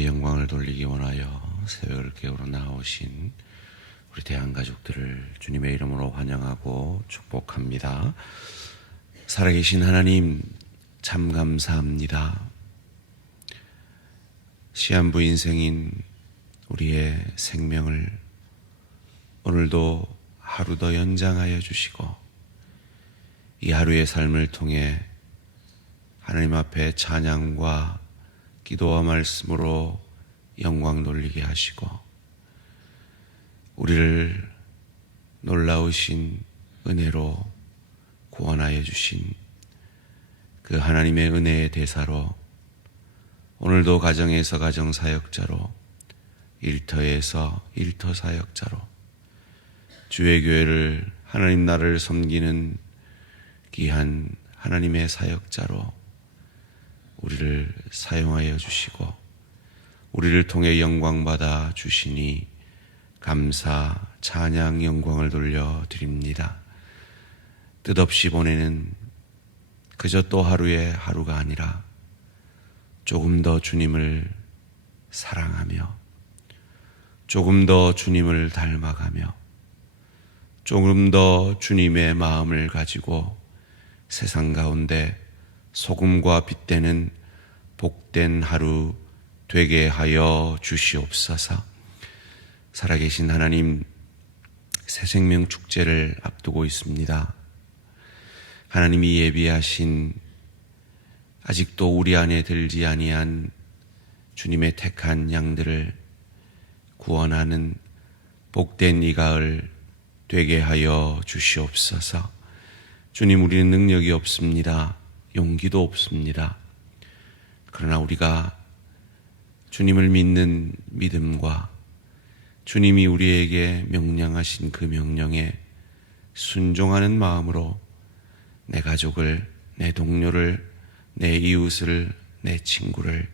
주께 영광을 돌리기 원하여 새벽을 깨우러 나오신 우리 대한가족들을 주님의 이름으로 환영하고 축복합니다. 살아계신 하나님 참 감사합니다. 시한부 인생인 우리의 생명을 오늘도 하루 더 연장하여 주시고 이 하루의 삶을 통해 하나님 앞에 찬양과 기도와 말씀으로 영광 돌리게 하시고 우리를 놀라우신 은혜로 구원하여 주신 그 하나님의 은혜의 대사로 오늘도 가정에서 가정사역자로, 일터에서 일터사역자로, 주의 교회를 하나님 나라를 섬기는 귀한 하나님의 사역자로 우리를 사용하여 주시고 우리를 통해 영광받아 주시니 감사, 찬양, 영광을 돌려드립니다. 뜻없이 보내는 그저 또 하루의 하루가 아니라 조금 더 주님을 사랑하며 조금 더 주님을 닮아가며 조금 더 주님의 마음을 가지고 세상 가운데 소금과 빛 되는 복된 하루 되게 하여 주시옵소서. 살아계신 하나님, 새생명 축제를 앞두고 있습니다. 하나님이 예비하신 아직도 우리 안에 들지 아니한 주님의 택한 양들을 구원하는 복된 이 가을 되게 하여 주시옵소서. 주님, 우리는 능력이 없습니다. 용기도 없습니다. 그러나 우리가 주님을 믿는 믿음과 주님이 우리에게 명령하신 그 명령에 순종하는 마음으로 내 가족을, 내 동료를, 내 이웃을, 내 친구를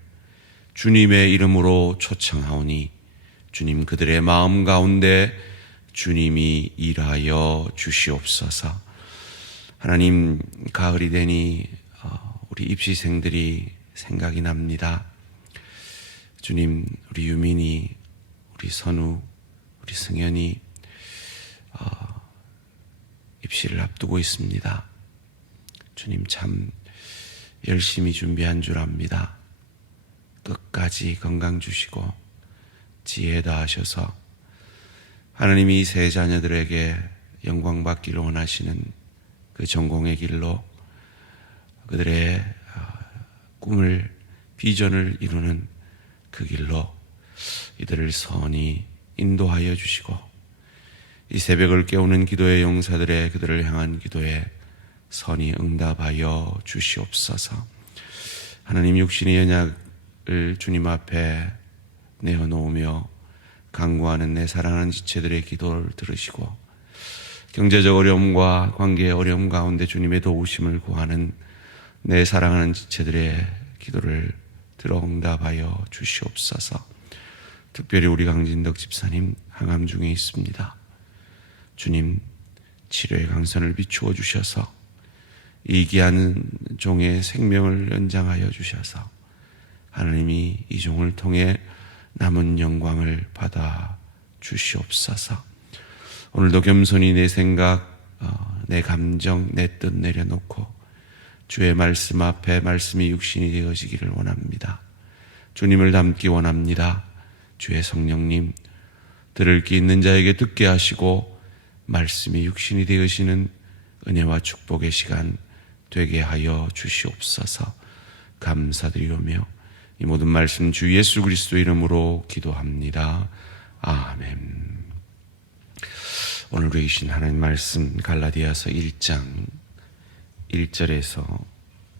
주님의 이름으로 초청하오니 주님 그들의 마음 가운데 주님이 일하여 주시옵소서. 하나님, 가을이 되니 우리 입시생들이 생각이 납니다. 주님, 우리 유민이, 우리 선우, 우리 승현이 입시를 앞두고 있습니다. 주님, 참 열심히 준비한 줄 압니다. 끝까지 건강 주시고 지혜 다하셔서 하나님이 새 자녀들에게 영광 받기를 원하시는 그 전공의 길로 그들의 꿈을, 비전을 이루는 그 길로 이들을 선히 인도하여 주시고 이 새벽을 깨우는 기도의 용사들의 그들을 향한 기도에 선히 응답하여 주시옵소서. 하나님, 육신의 연약을 주님 앞에 내어놓으며 간구하는 내 사랑하는 지체들의 기도를 들으시고 경제적 어려움과 관계의 어려움 가운데 주님의 도우심을 구하는 내 사랑하는 지체들의 기도를 들어 응답하여 주시옵소서. 특별히 우리 강진덕 집사님 항암 중에 있습니다. 주님, 치료의 강선을 비추어 주셔서 이 귀한 종의 생명을 연장하여 주셔서 하나님이 이 종을 통해 남은 영광을 받아 주시옵소서. 오늘도 겸손히 내 생각, 내 감정, 내 뜻 내려놓고 주의 말씀 앞에 말씀이 육신이 되어지기를 원합니다. 주님을 닮기 원합니다. 주의 성령님, 들을 귀 있는 자에게 듣게 하시고 말씀이 육신이 되어지는 은혜와 축복의 시간 되게 하여 주시옵소서. 감사드리오며 이 모든 말씀 주 예수 그리스도 이름으로 기도합니다. 아멘. 오늘 읽으신 하나님 말씀 갈라디아서 1장 1절에서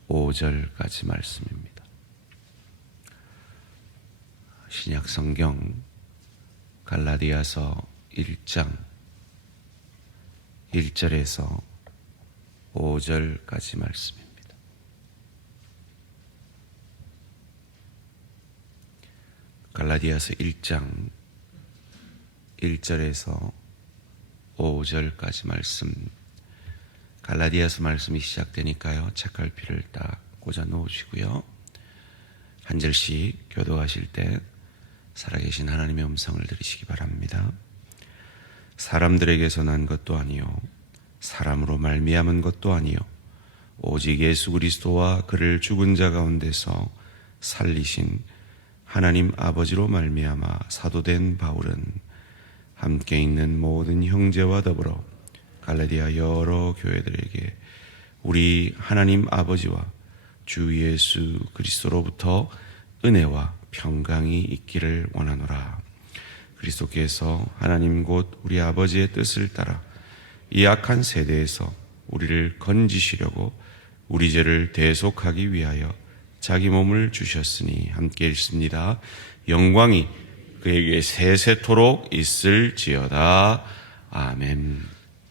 5절까지 말씀입니다. 신약 성경 갈라디아서 1장 1절에서 5절까지 말씀입니다. 갈라디아서 1장 1절에서 5절까지 말씀. 갈라디아서 말씀이 시작되니까요, 책갈피를 딱 꽂아 놓으시고요, 한 절씩 교도하실 때 살아계신 하나님의 음성을 들으시기 바랍니다. 사람들에게서 난 것도 아니요 사람으로 말미암은 것도 아니요 오직 예수 그리스도와 그를 죽은 자 가운데서 살리신 하나님 아버지로 말미암아 사도된 바울은 함께 있는 모든 형제와 더불어 갈라디아 여러 교회들에게 우리 하나님 아버지와 주 예수 그리스도로부터 은혜와 평강이 있기를 원하노라. 그리스도께서 하나님 곧 우리 아버지의 뜻을 따라 이 악한 세대에서 우리를 건지시려고 우리 죄를 대속하기 위하여 자기 몸을 주셨으니 함께 읽습니다. 영광이 그에게 세세토록 있을지어다. 아멘.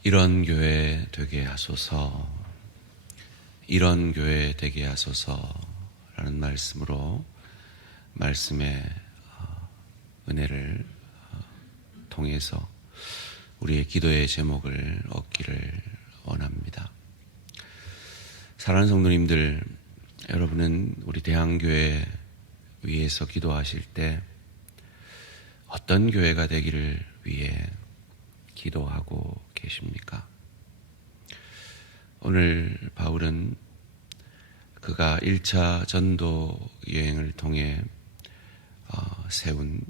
이런 교회 되게 하소서, 이런 교회 되게 하소서라는 말씀으로 말씀의 은혜를 통해서 우리의 기도의 제목을 얻기를 원합니다. 사랑하는 성도님들, 여러분은 우리 대한교회 위해서 기도하실 때 어떤 교회가 되기를 위해 기도하고 계십니까? 오늘 바울은 그가 1차 전도 여행을 통해 세운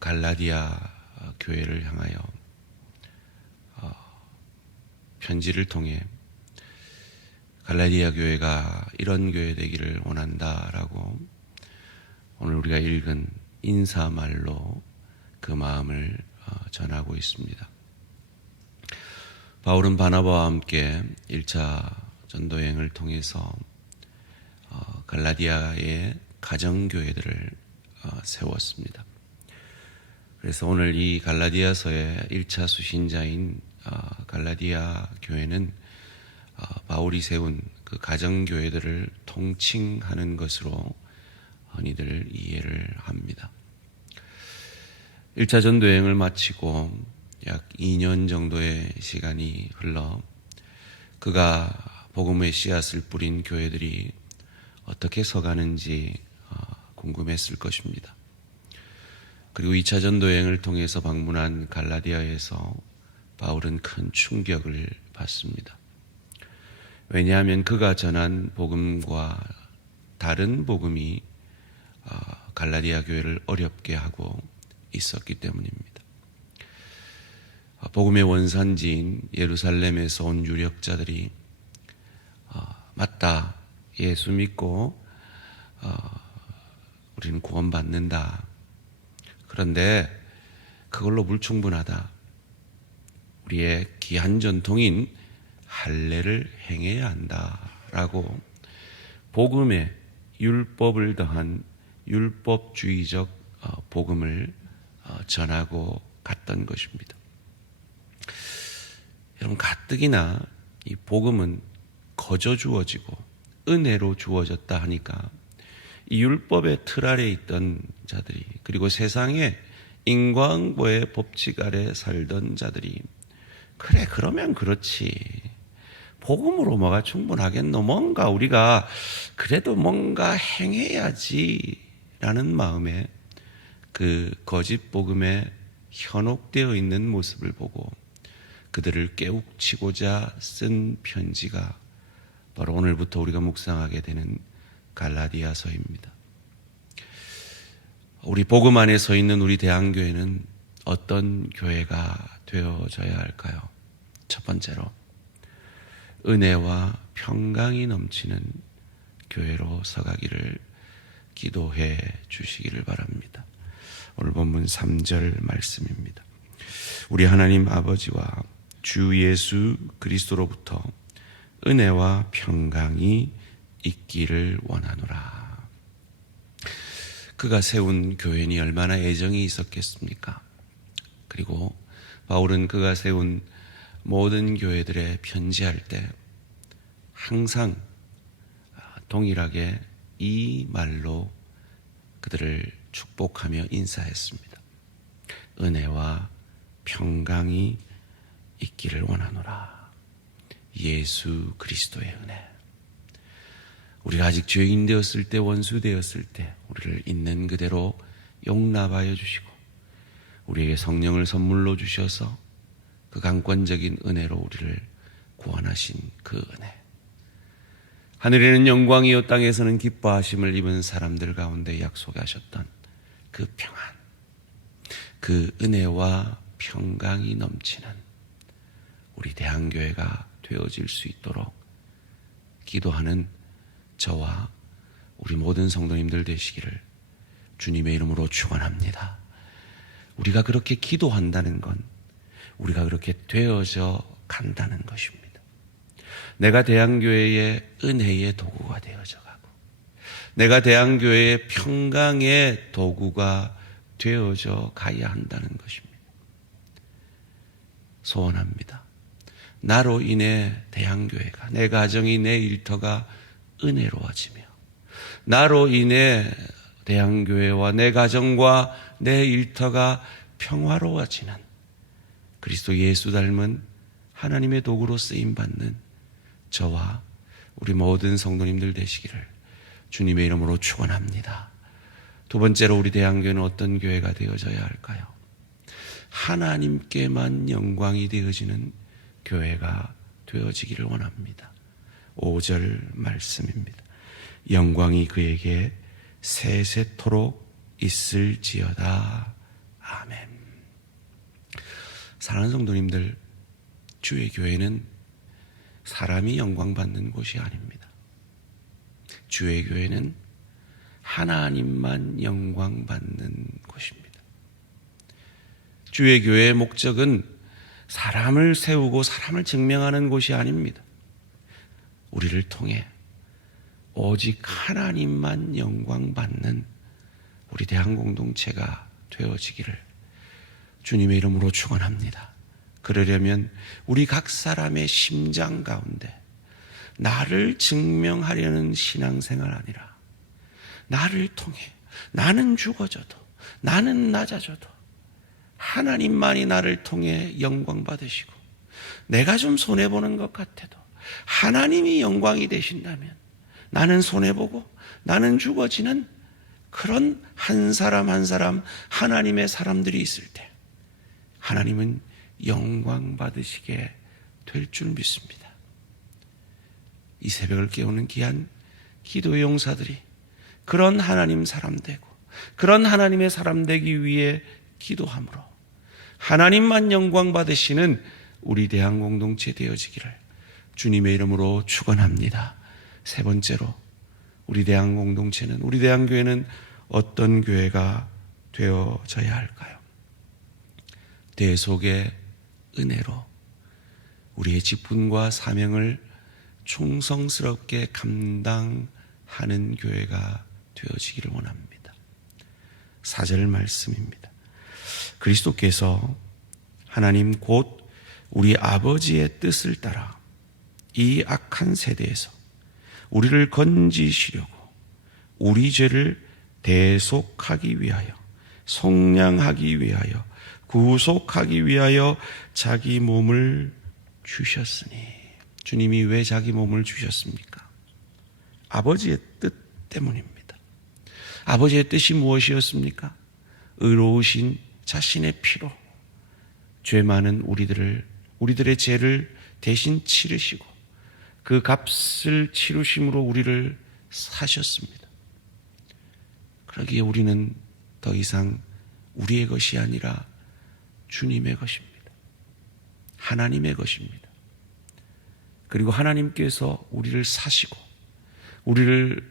갈라디아 교회를 향하여 편지를 통해 갈라디아 교회가 이런 교회 되기를 원한다라고 오늘 우리가 읽은 인사말로 그 마음을 전하고 있습니다. 바울은 바나바와 함께 1차 전도여행을 통해서 갈라디아의 가정교회들을 세웠습니다. 그래서 오늘 이 갈라디아서의 1차 수신자인 갈라디아 교회는 바울이 세운 그 가정교회들을 통칭하는 것으로 흔히들 이해를 합니다. 1차 전도여행을 마치고 약 2년 정도의 시간이 흘러 그가 복음의 씨앗을 뿌린 교회들이 어떻게 서가는지 궁금했을 것입니다. 그리고 2차 전도여행을 통해서 방문한 갈라디아에서 바울은 큰 충격을 받습니다. 왜냐하면 그가 전한 복음과 다른 복음이 갈라디아 교회를 어렵게 하고 있었기 때문입니다. 복음의 원산지인 예루살렘에서 온 유력자들이 맞다, 예수 믿고 우리는 구원받는다. 그런데 그걸로 불충분하다. 우리의 귀한 전통인 할례를 행해야 한다라고 복음에 율법을 더한 율법주의적 복음을 전하고 갔던 것입니다. 여러분, 가뜩이나 이 복음은 거저 주어지고 은혜로 주어졌다 하니까 이 율법의 틀 아래 있던 자들이, 그리고 세상의 인과응보의 법칙 아래 살던 자들이, 그래 그러면 그렇지, 복음으로 뭐가 충분하겠노, 뭔가 우리가 그래도 뭔가 행해야지 라는 마음에 그 거짓 복음에 현혹되어 있는 모습을 보고 그들을 깨우치고자 쓴 편지가 바로 오늘부터 우리가 묵상하게 되는 갈라디아서입니다. 우리 복음 안에 서 있는 우리 대한교회는 어떤 교회가 되어져야 할까요? 첫 번째로 은혜와 평강이 넘치는 교회로 서가기를 기도해 주시기를 바랍니다. 오늘 본문 3절 말씀입니다. 우리 하나님 아버지와 주 예수 그리스도로부터 은혜와 평강이 있기를 원하노라. 그가 세운 교회니 얼마나 애정이 있었겠습니까? 그리고 바울은 그가 세운 모든 교회들에 편지할 때 항상 동일하게 이 말로 그들을 축복하며 인사했습니다. 은혜와 평강이 있기를 원하노라. 예수 그리스도의 은혜. 우리가 아직 죄인 되었을 때, 원수 되었을 때 우리를 있는 그대로 용납하여 주시고 우리에게 성령을 선물로 주셔서 그 강권적인 은혜로 우리를 구원하신 그 은혜, 하늘에는 영광이요 땅에서는 기뻐하심을 입은 사람들 가운데 약속하셨던 그 평안, 그 은혜와 평강이 넘치는 우리 대한교회가 되어질 수 있도록 기도하는 저와 우리 모든 성도님들 되시기를 주님의 이름으로 축원합니다. 우리가 그렇게 기도한다는 건 우리가 그렇게 되어져 간다는 것입니다. 내가 대한교회의 은혜의 도구가 되어져 가고 내가 대한교회의 평강의 도구가 되어져 가야 한다는 것입니다. 소원합니다. 나로 인해 대한교회가, 내 가정이, 내 일터가 은혜로워지며 나로 인해 대한교회와 내 가정과 내 일터가 평화로워지는 그리스도 예수 닮은 하나님의 도구로 쓰임받는 저와 우리 모든 성도님들 되시기를 주님의 이름으로 축원합니다. 두 번째로 우리 대한교회는 어떤 교회가 되어져야 할까요? 하나님께만 영광이 되어지는 교회가 되어지기를 원합니다. 5절 말씀입니다. 영광이 그에게 세세토록 있을지어다. 아멘. 사랑하는 성도님들, 주의 교회는 사람이 영광받는 곳이 아닙니다. 주의 교회는 하나님만 영광받는 곳입니다. 주의 교회의 목적은 사람을 세우고 사람을 증명하는 곳이 아닙니다. 우리를 통해 오직 하나님만 영광받는 우리 대한공동체가 되어지기를 주님의 이름으로 축원합니다. 그러려면 우리 각 사람의 심장 가운데 나를 증명하려는 신앙생활 아니라 나를 통해 나는 죽어져도 나는 낮아져도 하나님만이 나를 통해 영광 받으시고 내가 좀 손해보는 것 같아도 하나님이 영광이 되신다면 나는 손해보고 나는 죽어지는 그런 한 사람 한 사람 하나님의 사람들이 있을 때 하나님은 영광 받으시게 될 줄 믿습니다. 이 새벽을 깨우는 귀한 기도의 용사들이 그런 하나님 사람 되고 그런 하나님의 사람 되기 위해 기도함으로 하나님만 영광 받으시는 우리 대한공동체 되어지기를 주님의 이름으로 축원합니다. 세 번째로 우리 대한공동체는, 우리 대한교회는 어떤 교회가 되어져야 할까요? 대속의 은혜로 우리의 직분과 사명을 충성스럽게 감당하는 교회가 되어지기를 원합니다. 4절 말씀입니다. 그리스도께서 하나님 곧 우리 아버지의 뜻을 따라 이 악한 세대에서 우리를 건지시려고 우리 죄를 대속하기 위하여, 속량하기 위하여, 구속하기 위하여 자기 몸을 주셨으니. 주님이 왜 자기 몸을 주셨습니까? 아버지의 뜻 때문입니다. 아버지의 뜻이 무엇이었습니까? 의로우신 자신의 피로 죄 많은 우리들의 죄를 대신 치르시고 그 값을 치르심으로 우리를 사셨습니다. 그러기에 우리는 더 이상 우리의 것이 아니라 주님의 것입니다. 하나님의 것입니다. 그리고 하나님께서 우리를 사시고 우리를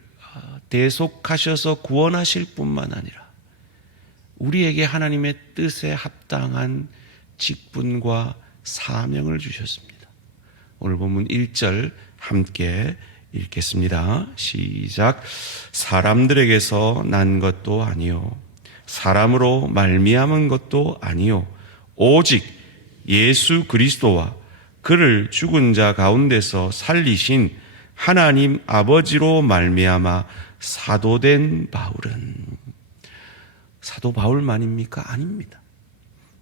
대속하셔서 구원하실 뿐만 아니라 우리에게 하나님의 뜻에 합당한 직분과 사명을 주셨습니다. 오늘 본문 1절 함께 읽겠습니다. 시작. 사람들에게서 난 것도 아니요 사람으로 말미암은 것도 아니요 오직 예수 그리스도와 그를 죽은 자 가운데서 살리신 하나님 아버지로 말미암아 사도된 바울은, 사도 바울만입니까? 아닙니다.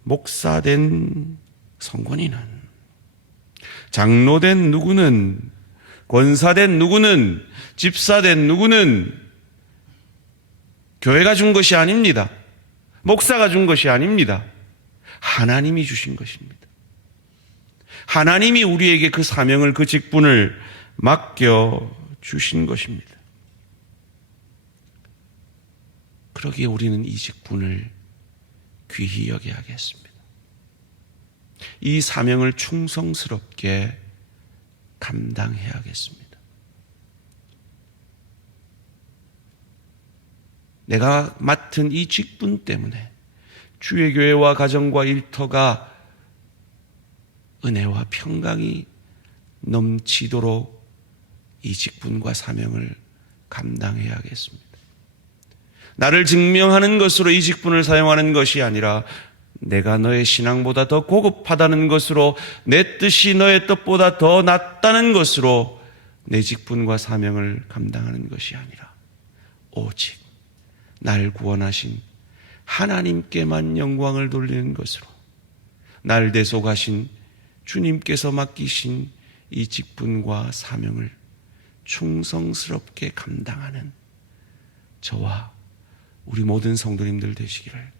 목사된 성권이는, 장로된 누구는, 권사된 누구는, 집사된 누구는 교회가 준 것이 아닙니다. 목사가 준 것이 아닙니다. 하나님이 주신 것입니다. 하나님이 우리에게 그 사명을, 그 직분을 맡겨 주신 것입니다. 그러기에 우리는 이 직분을 귀히 여겨야겠습니다. 이 사명을 충성스럽게 감당해야겠습니다. 내가 맡은 이 직분 때문에 주의 교회와 가정과 일터가 은혜와 평강이 넘치도록 이 직분과 사명을 감당해야겠습니다. 나를 증명하는 것으로 이 직분을 사용하는 것이 아니라 내가 너의 신앙보다 더 고급하다는 것으로, 내 뜻이 너의 뜻보다 더 낫다는 것으로 내 직분과 사명을 감당하는 것이 아니라 오직 날 구원하신 하나님께만 영광을 돌리는 것으로, 날 대속하신 주님께서 맡기신 이 직분과 사명을 충성스럽게 감당하는 저와 우리 모든 성도님들 되시기를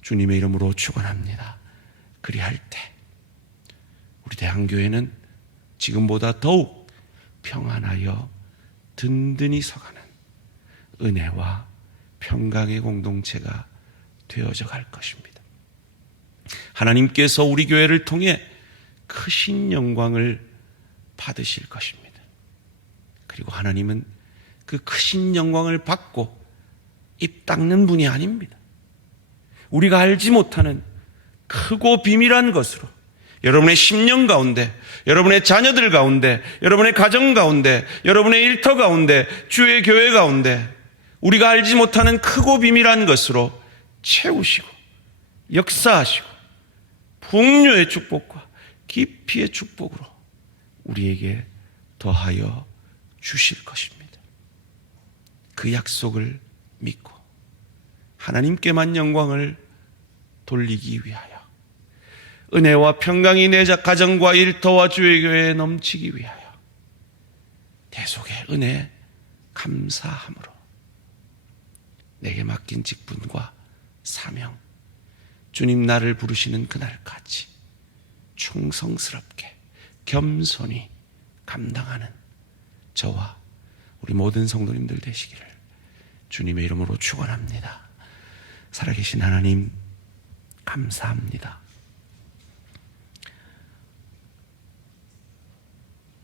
주님의 이름으로 축원합니다. 그리할 때 우리 대한교회는 지금보다 더욱 평안하여 든든히 서가는 은혜와 평강의 공동체가 되어져 갈 것입니다. 하나님께서 우리 교회를 통해 크신 영광을 받으실 것입니다. 그리고 하나님은 그 크신 영광을 받고 입 닦는 분이 아닙니다. 우리가 알지 못하는 크고 비밀한 것으로 여러분의 심령 가운데, 여러분의 자녀들 가운데, 여러분의 가정 가운데, 여러분의 일터 가운데, 주의 교회 가운데 우리가 알지 못하는 크고 비밀한 것으로 채우시고 역사하시고 풍요의 축복과 깊이의 축복으로 우리에게 더하여 주실 것입니다. 그 약속을 믿고 하나님께만 영광을 돌리기 위하여, 은혜와 평강이 내 가정과 일터와 주의 교회에 넘치기 위하여 대속의 은혜 감사함으로 내게 맡긴 직분과 사명, 주님 나를 부르시는 그날까지 충성스럽게 겸손히 감당하는 저와 우리 모든 성도님들 되시기를 주님의 이름으로 축원합니다. 살아계신 하나님 감사합니다.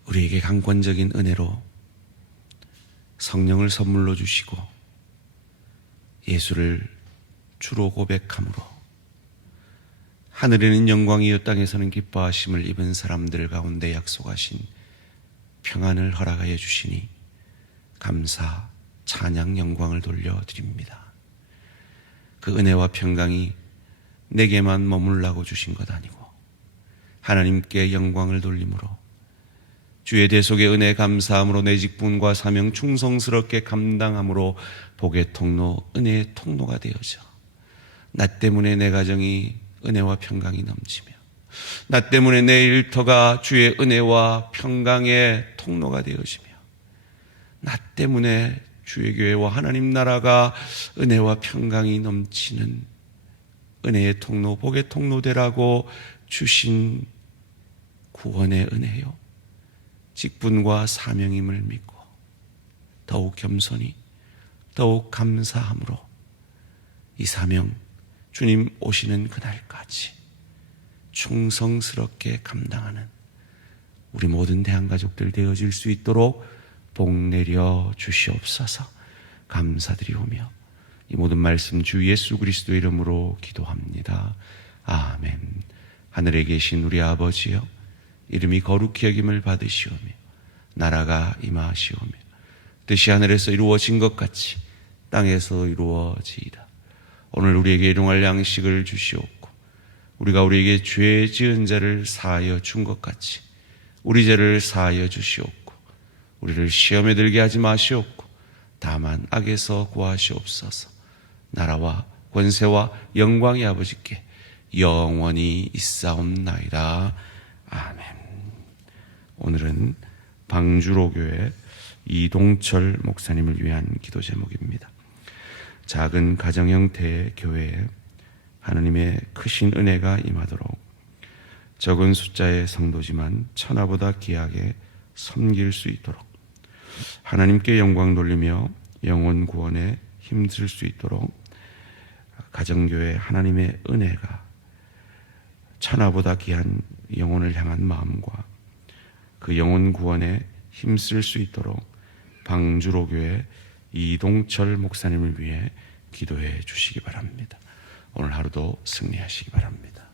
우리에게 강권적인 은혜로 성령을 선물로 주시고 예수를 주로 고백함으로 하늘에는 영광이요 땅에서는 기뻐하심을 입은 사람들 가운데 약속하신 평안을 허락하여 주시니 감사, 찬양, 영광을 돌려드립니다. 그 은혜와 평강이 내게만 머물라고 주신 것 아니고 하나님께 영광을 돌림으로 주의 대속의 은혜 감사함으로 내 직분과 사명 충성스럽게 감당함으로 복의 통로, 은혜의 통로가 되어져 나 때문에 내 가정이 은혜와 평강이 넘치며 나 때문에 내 일터가 주의 은혜와 평강의 통로가 되어지며 나 때문에 주의 교회와 하나님 나라가 은혜와 평강이 넘치는 은혜의 통로, 복의 통로 되라고 주신 구원의 은혜요, 직분과 사명임을 믿고 더욱 겸손히 더욱 감사함으로 이 사명 주님 오시는 그날까지 충성스럽게 감당하는 우리 모든 대한가족들 되어질 수 있도록 복 내려 주시옵소서. 감사드리오며 이 모든 말씀 주 예수 그리스도의 이름으로 기도합니다. 아멘. 하늘에 계신 우리 아버지여, 이름이 거룩히 여김을 받으시오며 나라가 임하시오며 뜻이 하늘에서 이루어진 것 같이 땅에서 이루어지이다. 오늘 우리에게 일용할 양식을 주시옵고 우리가 우리에게 죄 지은 자를 사하여 준 것 같이 우리 죄를 사하여 주시옵고 우리를 시험에 들게 하지 마시옵고 다만 악에서 구하시옵소서. 나라와 권세와 영광이 아버지께 영원히 있사옵나이다. 아멘. 오늘은 방주로교회 이동철 목사님을 위한 기도 제목입니다. 작은 가정 형태의 교회에 하나님의 크신 은혜가 임하도록 적은 숫자의 성도지만 천하보다 귀하게 섬길 수 있도록 하나님께 영광 돌리며 영혼 구원에 힘쓸 수 있도록 가정교회 하나님의 은혜가 천하보다 귀한 영혼을 향한 마음과 그 영혼 구원에 힘쓸 수 있도록 방주로교회 이동철 목사님을 위해 기도해 주시기 바랍니다. 오늘 하루도 승리하시기 바랍니다.